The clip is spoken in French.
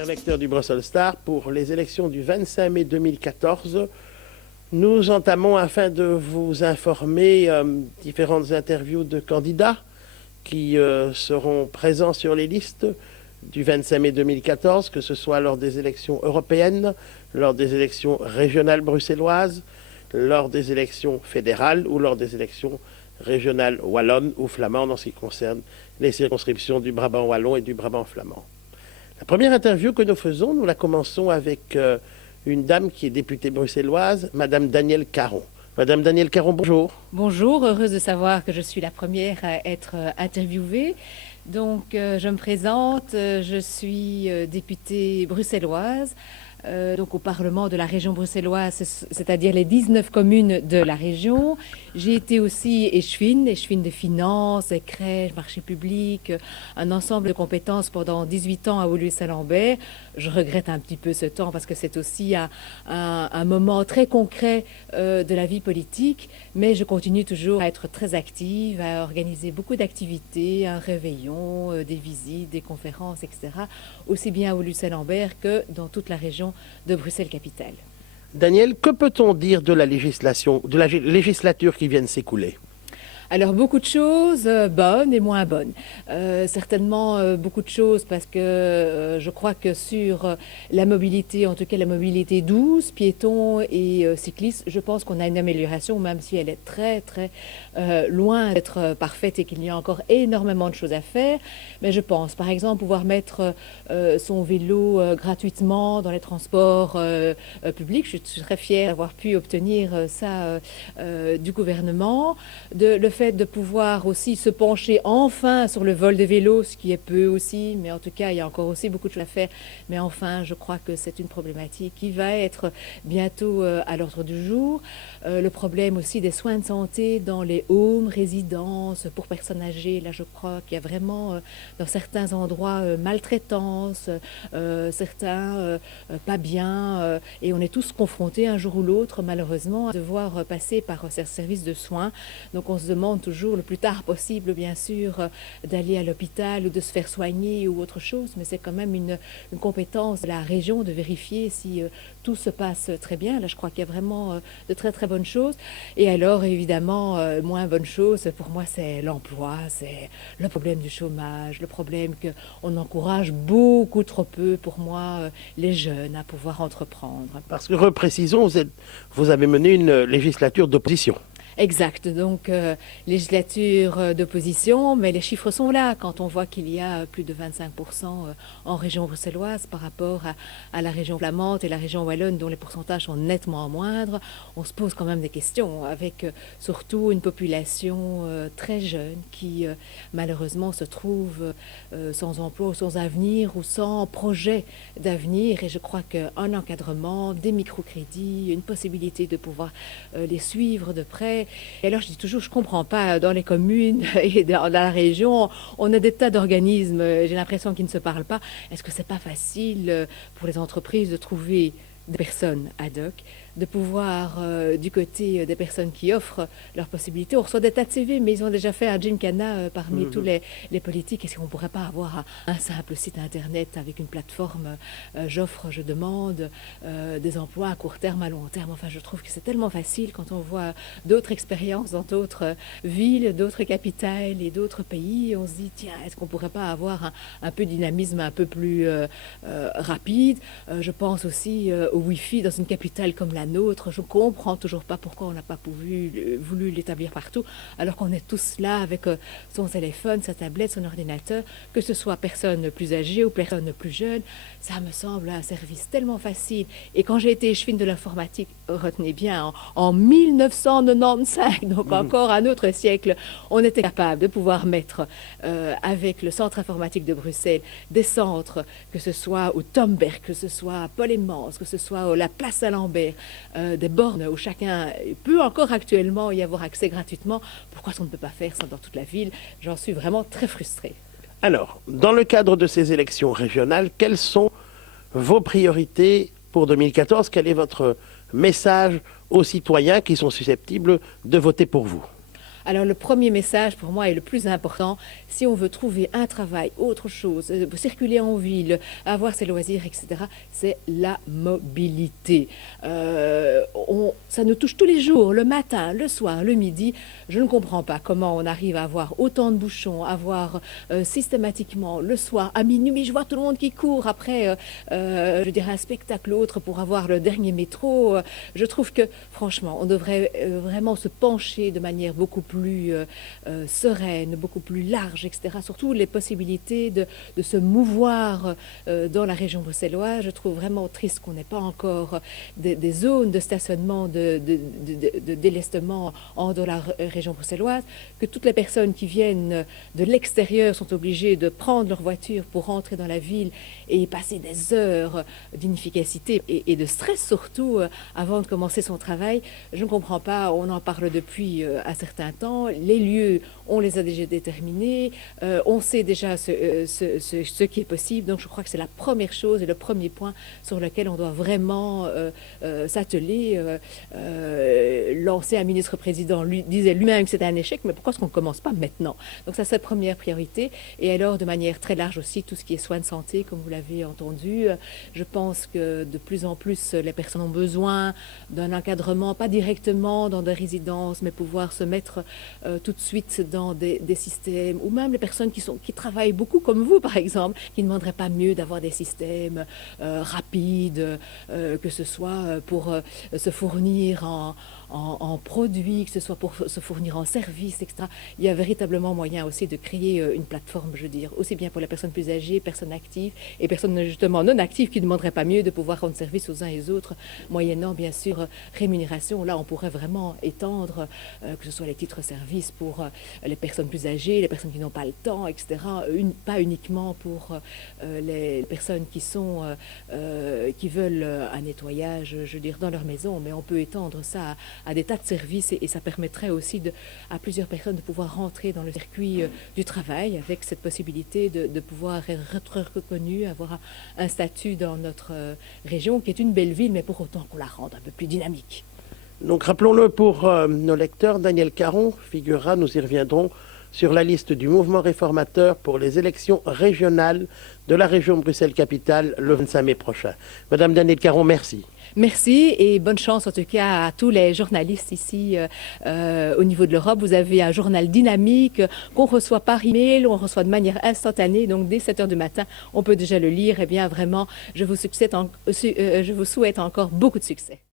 Chers lecteurs du Brussels Star, pour les élections du 25 mai 2014, nous entamons afin de vous informer différentes interviews de candidats qui seront présents sur les listes du 25 mai 2014, que ce soit lors des élections européennes, lors des élections régionales bruxelloises, lors des élections fédérales ou lors des élections régionales wallonnes ou flamandes en ce qui concerne les circonscriptions du Brabant wallon et du Brabant flamand. La première interview que nous faisons, nous la commençons avec une dame qui est députée bruxelloise, Madame Danielle Caron. Madame Danielle Caron, bonjour. Bonjour, heureuse de savoir que je suis la première à être interviewée. Donc, je me présente, je suis députée bruxelloise. Donc au Parlement de la région bruxelloise, c'est-à-dire les 19 communes de la région. J'ai été aussi échevine des finances, des crèches, marchés publics, un ensemble de compétences pendant 18 ans à Woluwe-Saint-Lambert. Je regrette un petit peu ce temps parce que c'est aussi un moment très concret de la vie politique, mais je continue toujours à être très active, à organiser beaucoup d'activités, un réveillon, des visites, des conférences, etc., aussi bien à Woluwe-Saint-Lambert que dans toute la région de Bruxelles-Capitale. Daniel, que peut-on dire de la législature qui vient de s'écouler ? Alors beaucoup de choses bonnes et moins bonnes. Certainement beaucoup de choses parce que je crois que sur la mobilité, en tout cas la mobilité douce, piétons et cyclistes, je pense qu'on a une amélioration, même si elle est très très loin d'être parfaite et qu'il y a encore énormément de choses à faire. Mais je pense par exemple pouvoir mettre son vélo gratuitement dans les transports publics. Je suis très fière d'avoir pu obtenir ça du gouvernement. Le fait de pouvoir aussi se pencher enfin sur le vol de vélo, ce qui est peu aussi, mais en tout cas, il y a encore aussi beaucoup de choses à faire. Mais enfin, je crois que c'est une problématique qui va être bientôt à l'ordre du jour. Le problème aussi des soins de santé dans les homes, résidences pour personnes âgées. Là, je crois qu'il y a vraiment, dans certains endroits, maltraitance, certains pas bien. Et on est tous confrontés un jour ou l'autre, malheureusement, à devoir passer par ces services de soins. Donc, on se demande toujours le plus tard possible, bien sûr, d'aller à l'hôpital ou de se faire soigner ou autre chose, mais c'est quand même une compétence de la région de vérifier si tout se passe très bien. Là, je crois qu'il y a vraiment de très très bonnes choses. Et alors, évidemment, moins bonnes choses, pour moi, c'est l'emploi, c'est le problème du chômage, le problème qu'on encourage beaucoup trop peu, pour moi, les jeunes à pouvoir entreprendre. Parce que, reprécisons, vous avez mené une législature d'opposition. Exact, donc législature d'opposition, mais les chiffres sont là. Quand on voit qu'il y a plus de 25% en région bruxelloise par rapport à la région flamande et la région wallonne, dont les pourcentages sont nettement moindres, on se pose quand même des questions, avec surtout une population très jeune qui malheureusement se trouve sans emploi, sans avenir ou sans projet d'avenir. Et je crois qu'un encadrement, des microcrédits, une possibilité de pouvoir les suivre de près. Et alors je dis toujours, je ne comprends pas, dans les communes et dans la région, on a des tas d'organismes, j'ai l'impression qu'ils ne se parlent pas. Est-ce que ce n'est pas facile pour les entreprises de trouver des personnes ad hoc, de pouvoir, du côté des personnes qui offrent leurs possibilités, on reçoit des tas de CV, mais ils ont déjà fait un gymkhana parmi tous les politiques. Est-ce qu'on ne pourrait pas avoir un simple site internet avec une plateforme j'offre, je demande, des emplois à court terme, à long terme. Enfin, je trouve que c'est tellement facile quand on voit d'autres expériences dans d'autres villes, d'autres capitales et d'autres pays. On se dit, tiens, est-ce qu'on ne pourrait pas avoir un peu de dynamisme un peu plus rapide. Je pense aussi au Wi-Fi dans une capitale comme la nôtre. Je ne comprends toujours pas pourquoi on n'a pas voulu l'établir partout, alors qu'on est tous là avec son téléphone, sa tablette, son ordinateur, que ce soit personne plus âgée ou personne plus jeune. Ça me semble un service tellement facile. Et quand j'ai été échevine de l'informatique, retenez bien, en 1995, donc encore un autre siècle, on était capable de pouvoir mettre avec le centre informatique de Bruxelles des centres, que ce soit au Tomberg, que ce soit à Paul-et-Mans, que ce soit à la place Saint-Lambert, des bornes où chacun peut encore actuellement y avoir accès gratuitement. Pourquoi on ne peut pas faire ça dans toute la ville? J'en suis vraiment très frustrée. Alors, dans le cadre de ces élections régionales, quelles sont vos priorités pour 2014? Quel est votre message aux citoyens qui sont susceptibles de voter pour vous? Alors le premier message pour moi est le plus important. Si on veut trouver un travail, autre chose, circuler en ville, avoir ses loisirs, etc., c'est la mobilité. Ça nous touche tous les jours, le matin, le soir, le midi. Je ne comprends pas comment on arrive à avoir autant de bouchons, à avoir systématiquement le soir, à minuit, je vois tout le monde qui court après, je dirais, un spectacle ou autre pour avoir le dernier métro. Je trouve que, franchement, on devrait vraiment se pencher de manière beaucoup plus sereine, beaucoup plus large, etc. Surtout les possibilités de se mouvoir dans la région bruxelloise. Je trouve vraiment triste qu'on n'ait pas encore des zones de stationnement, de délestement dans la région bruxelloise, que toutes les personnes qui viennent de l'extérieur sont obligées de prendre leur voiture pour rentrer dans la ville et passer des heures d'inefficacité et de stress surtout avant de commencer son travail. Je ne comprends pas, on en parle depuis un certain temps, les lieux, on les a déjà déterminés, on sait déjà ce qui est possible, donc je crois que c'est la première chose et le premier point sur lequel on doit vraiment s'atteler. L'ancien ministre-président disait lui-même que c'était un échec, mais pourquoi est-ce qu'on ne commence pas maintenant? Donc ça, c'est la première priorité. Et alors, de manière très large aussi, tout ce qui est soins de santé, comme vous l'avez entendu, je pense que de plus en plus, les personnes ont besoin d'un encadrement, pas directement dans des résidences, mais pouvoir se mettre tout de suite dans des systèmes, ou même les personnes qui travaillent beaucoup, comme vous, par exemple, qui ne demanderaient pas mieux d'avoir des systèmes rapides, que ce soit pour se fournir en produits, que ce soit pour se fournir en services, etc. Il y a véritablement moyen aussi de créer une plateforme, je veux dire, aussi bien pour les personnes plus âgées, personnes actives et personnes justement non actives qui ne demanderaient pas mieux de pouvoir rendre service aux uns et aux autres, moyennant bien sûr rémunération. Là, on pourrait vraiment étendre, que ce soit les titres-services pour les personnes plus âgées, les personnes qui n'ont pas le temps, etc. Pas uniquement pour les personnes qui veulent un nettoyage, je veux dire, dans leur maison, mais on peut étendre ça à des tas de services et ça permettrait aussi à plusieurs personnes de pouvoir rentrer dans le circuit du travail avec cette possibilité de pouvoir être reconnu, avoir un statut dans notre région qui est une belle ville, mais pour autant qu'on la rende un peu plus dynamique. Donc rappelons-le pour nos lecteurs, Danielle Caron figurera, nous y reviendrons, sur la liste du mouvement réformateur pour les élections régionales de la région Bruxelles-Capitale le 25 mai prochain. Madame Danielle Caron, merci. Merci et bonne chance en tout cas à tous les journalistes ici au niveau de l'Europe. Vous avez un journal dynamique qu'on reçoit par email, on reçoit de manière instantanée, donc dès 7 heures du matin, on peut déjà le lire. Et bien vraiment, je vous souhaite encore beaucoup de succès.